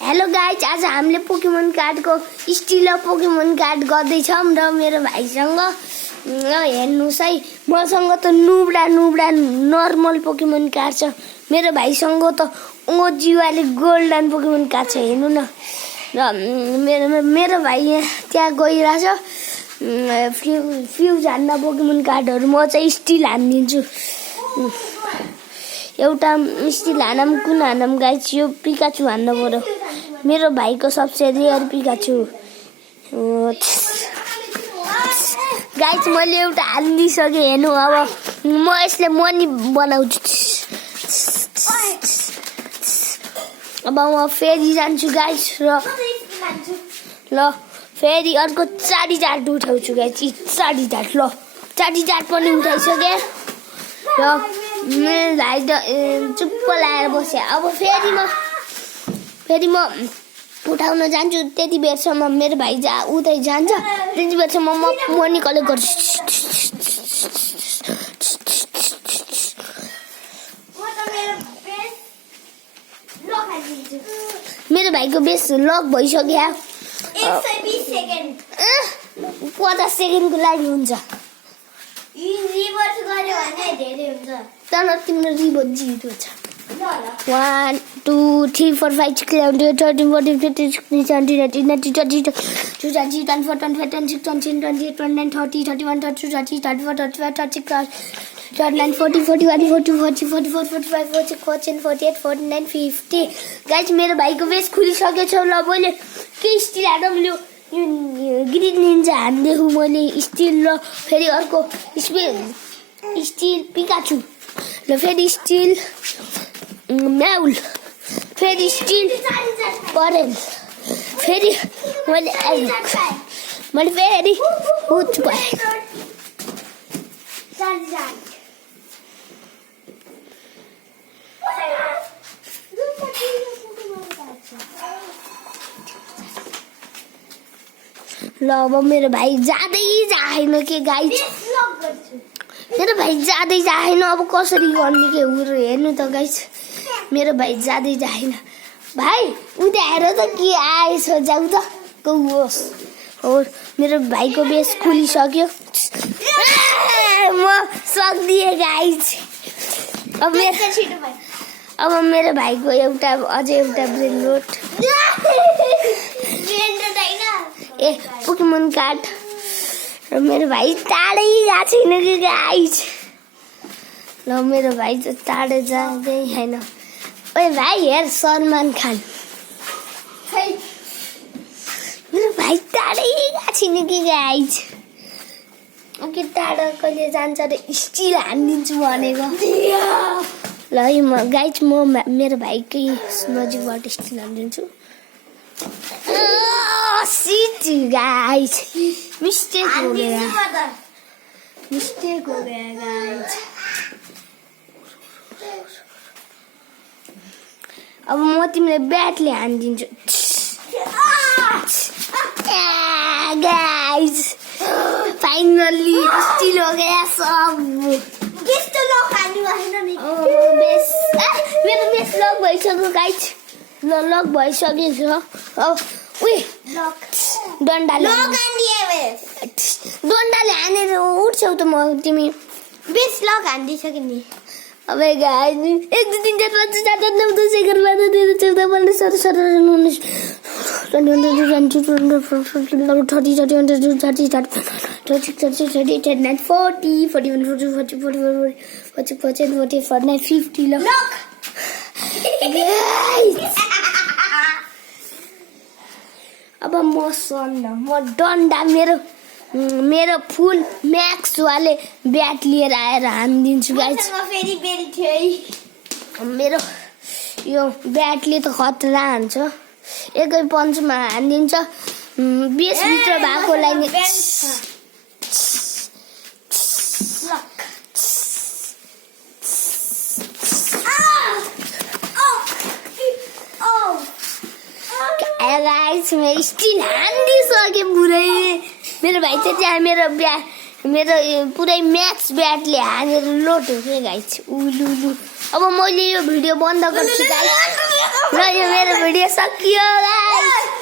Hello guys, आज हामीले Pokemon कार्डको स्टिल पोकेमोन कार्ड गर्दैछौँ र मेरो भाइसँग हेर्नुहोस् है, मसँग त नुब्रा नर्मल पोकेमोन कार्ड छ, मेरो भाइसँग त ओजीवाले गोल्डन पोकेमोन कार्ड छ। हेर्नु न, र मेरो भाइ त्यहाँ गइरहेछ फ्युज हान्न पोकेमोन कार्डहरू। म चाहिँ स्टिल हानिदिन्छु। एउटा स्टिल हानम, कुन हानम गाइज? यो पिकाचु हान्न पर्यो। मेरो भाइको सबसे रेयर पिकाचु गाइज। मैले एउटा हालिदिइसकेँ। हेर्नु, अब म यसले मनी बनाउँछु। अब म फेरि जान्छु गाइज ल फेरि अर्को चाटी चाट उठाउँछु गाइज। चाटी चाट ल चाटी चाट पनि उठाइसकेँ र मेरो भाइ चुप्प लाएर बसेँ। अब फेरि म उठाउन जान्छु। त्यति बेरसम्म मेरो भाइ उतै जान्छ, त्यति बेरसम्म म मनी कलेक्ट गर्छु। मेरो भाइको बेस लक भइसक्यो। 50 सेकेन्डको लागि हुन्छ। तर तिम्रो रिभर्स जिरो छ। 1 2 3 4 5 6 7 8 13 14 15 16 17 18 19 20 21 22 23 24 25 26 27 28 29 30 31 32 33 34 35 36 39 40 41 42 43 44 45 46 47 48 49 50। गाइज, मेरो भाइको बेस खुलिसकेको छ। ल मैले के स्टिल हानौँ? यो ग्रिन निन्जा हान्दैछु मैले स्टिल। र फेरि अर्को स्टिल पिकाचु, ल फेरि स्टिल म्याउल, फेरि स्टिल परेल, फेरि मैले फेरि उच पाएँ। ल अब मेरो भाइ जाँदैन के गाइज? मेरो भाइ जाँदैन। अब कसरी गर्ने के हो? हेर्नु त गाइज, मेरो भाइ जाँदैन। भाइ उता हेर त के आएछ, जाऊ त गओस्। हो, मेरो भाइको बेस खुलिसक्यो। म सक्दिएँ गाइज। अब मेरो भाइको अझै एउटा brain rot a Pokemon card. र मेरो भाइ टाढै गएको छैन कि गाइज। ल मेरो भाइ त टाढै जाँदै छैन। ओए भाइ हेर, सलमान खान। मेरो भाइ टाढै गएको छैन कि गाइज। के टाढा कहिले जान्छ र स्टिल हानिदिन्छु भनेको। ल है म गाइज, म मेरो भाइकै नजिकबाट स्टिल हानिदिन्छु। Shit, guys. मिस्टेक हो गया गाइज। अब म तिमीलाई ब्याटले हानिदिन्छु गाइज। फाइनली स्टिल हो गया सब। मेरो बेस लक भइसक्यो गाइज। ल लक भइसकेको छ। डन्डाले हानेर उठ्छौ त म। तिमी बेस लक हानिदिइसक्यो नि। अब गाइज 1 2 3 4 5 6 7 8 9 10 11 12 13 14 15 16 17 19 20 21 22 23 24 25 26 27 40 41 42 43 44 45 46 47 48 49 50। ल अब म डन्डा मेरो फुल म्याक्स वाले ब्याट लिएर आएर हानिदिन्छु गाइज। मेरो यो ब्याटले त खतरा हान्छ। एकै पञ्चमा हानिदिन्छ। 20 भित्र भएकोलाई गाइज म स्टिल हानिदिइसकेँ पुरै। मेरो भाइ चाहिँ त्यहाँ मेरो पुरै म्याक्स ब्याटले हानेर लोट हो क्या गाइज। उलु अब मैले यो भिडियो बन्द गर्छु गाइज। ल यो मेरो भिडियो सकियो गाइस